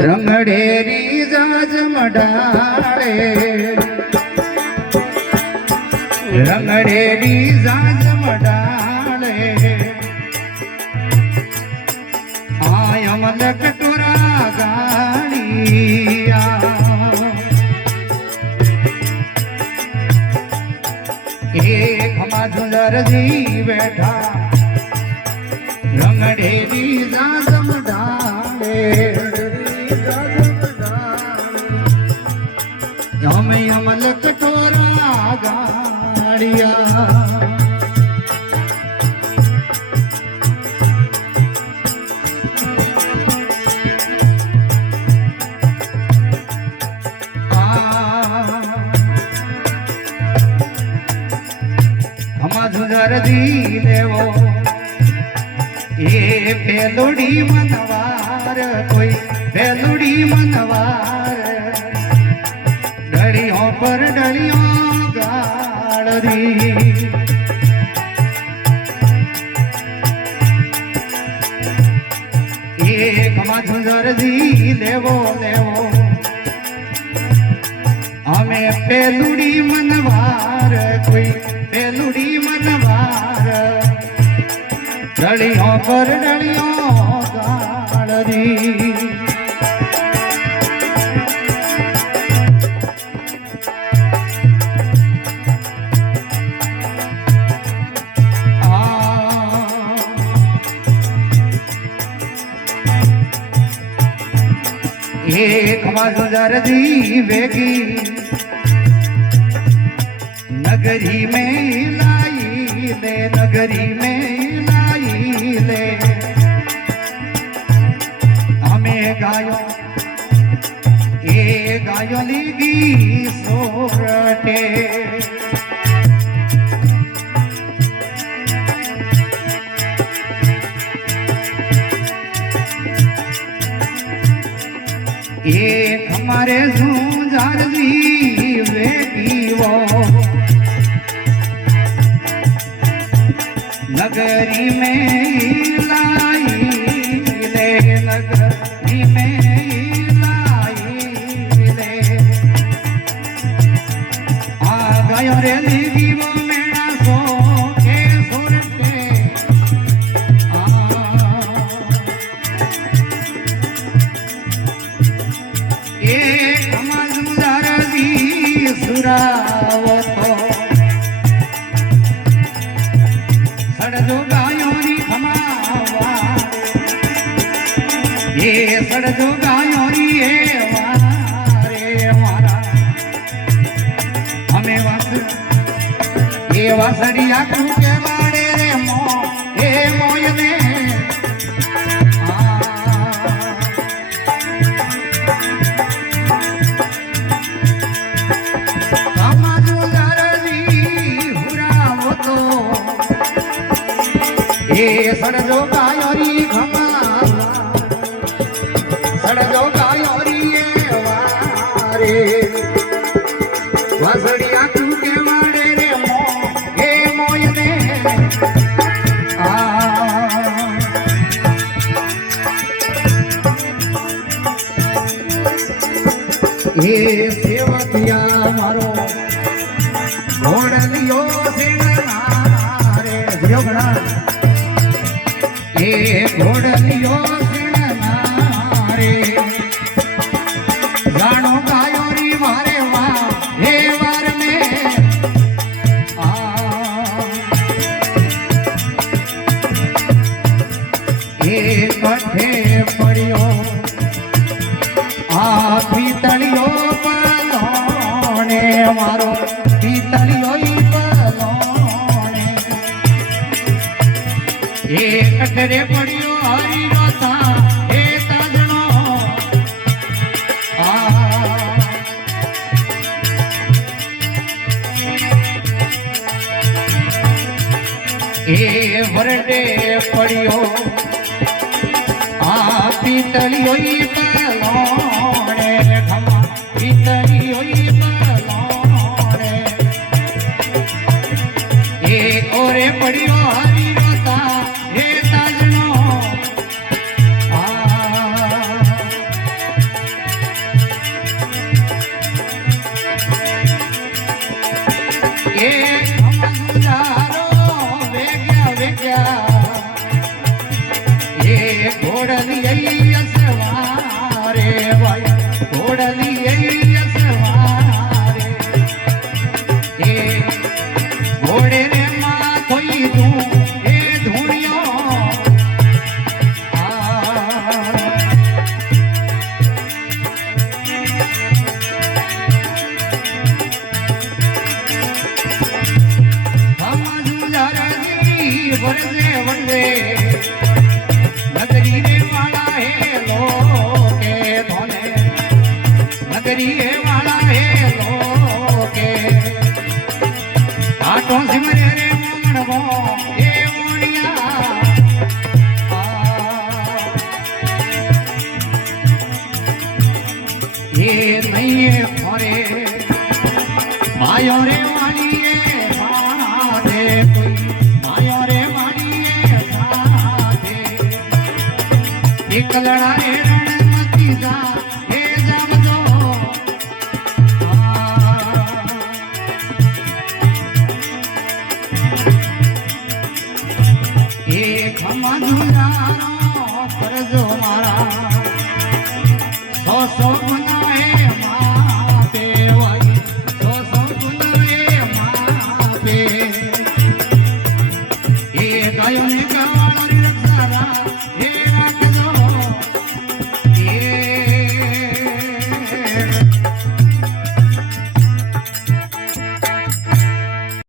રંગડેરી જાજ મડાળે રંગડેરી જાજ મડાળે આયમ લકટોરા ગાડિયા એક હમા ઝુંઝરજી બેઠા રંગડેરી જાજ મડાળે અમે અમલ કટોરા ગાડિયા હમા ઝુંઝરજી લેવો એ પેલુડી મનવાર કોઈ પેલુડી મનવાર ડળિયો પર ડળિયો ગાળરી એક માં ઝુંઝરજી લેવો લેવો અમે પેલુડી મનવાર કોઈ પેલુડી મનવાર ડળિયો પર ડળિયો ગાળરી एक हमारो दर्दी वेगी नगरी में लाई ले नगरी में लाई ले हमें गायो ये गायो लिगी सोरटे एक हमारे ઝુંઝરજી વેગીવો नगरी में लाई ले नगरी में लाई ले आ गयो रे લીગીવો મેણા સો કે સોરતે સુરાવતો સડજો ગાયોની ખમાવા એ સડજો ગાયોની એ વારે મારા અમે વાસ એ વાસડિયા કુકે વાડે રે મો એ મોયને સડજો ગાયોરી ખમા સડજો ગાયોરી એ વારે વાસડિયા તું કે વાડે રે મો એ મોયને એ સેવકિયા મારો ઘોડલિયો સેના રે ભયો ઘણા એ ઘોડલિયો સેના રે જાણો ગાયોરી મારે વા હે વાર મે એ કઠે પડ્યો આ પિતળિયો પલોણે મારો પિતળિયો પલોણે એ કઠરે પડ્યો હરી રોતા એ તાજણો એ વરડે પડ્યો આ પિતળિયો પલોણે ખમા પિતળિયો પલોણે એ ઓરે પડ્યો હરી રોતા એ તાજણો ઘોડલી અસવારે ભાઈ ઘોડલી અસવારે એ ઘોડે રે માં કોઈ તું એ ધૂણ્યો વરસે વંદે નગરી રે વાળા હે લોકે ધોને નગરી હે વાળા હે લોકે આટો સિમરે રે મોમણવો એ ઓણિયા એ નઈએ ફરે માયો રે વાણીએ માથે કોઈ માયો રે વાણીએ સાથે એકલડા રે રણમતી જા હે જામજો એ ખમા દુરાનો કરજો મારા સો ગુના હે માપે વાઈ સો ગુના હે માપે એ ગાયો ને ગાવાળા રક્ષારા હે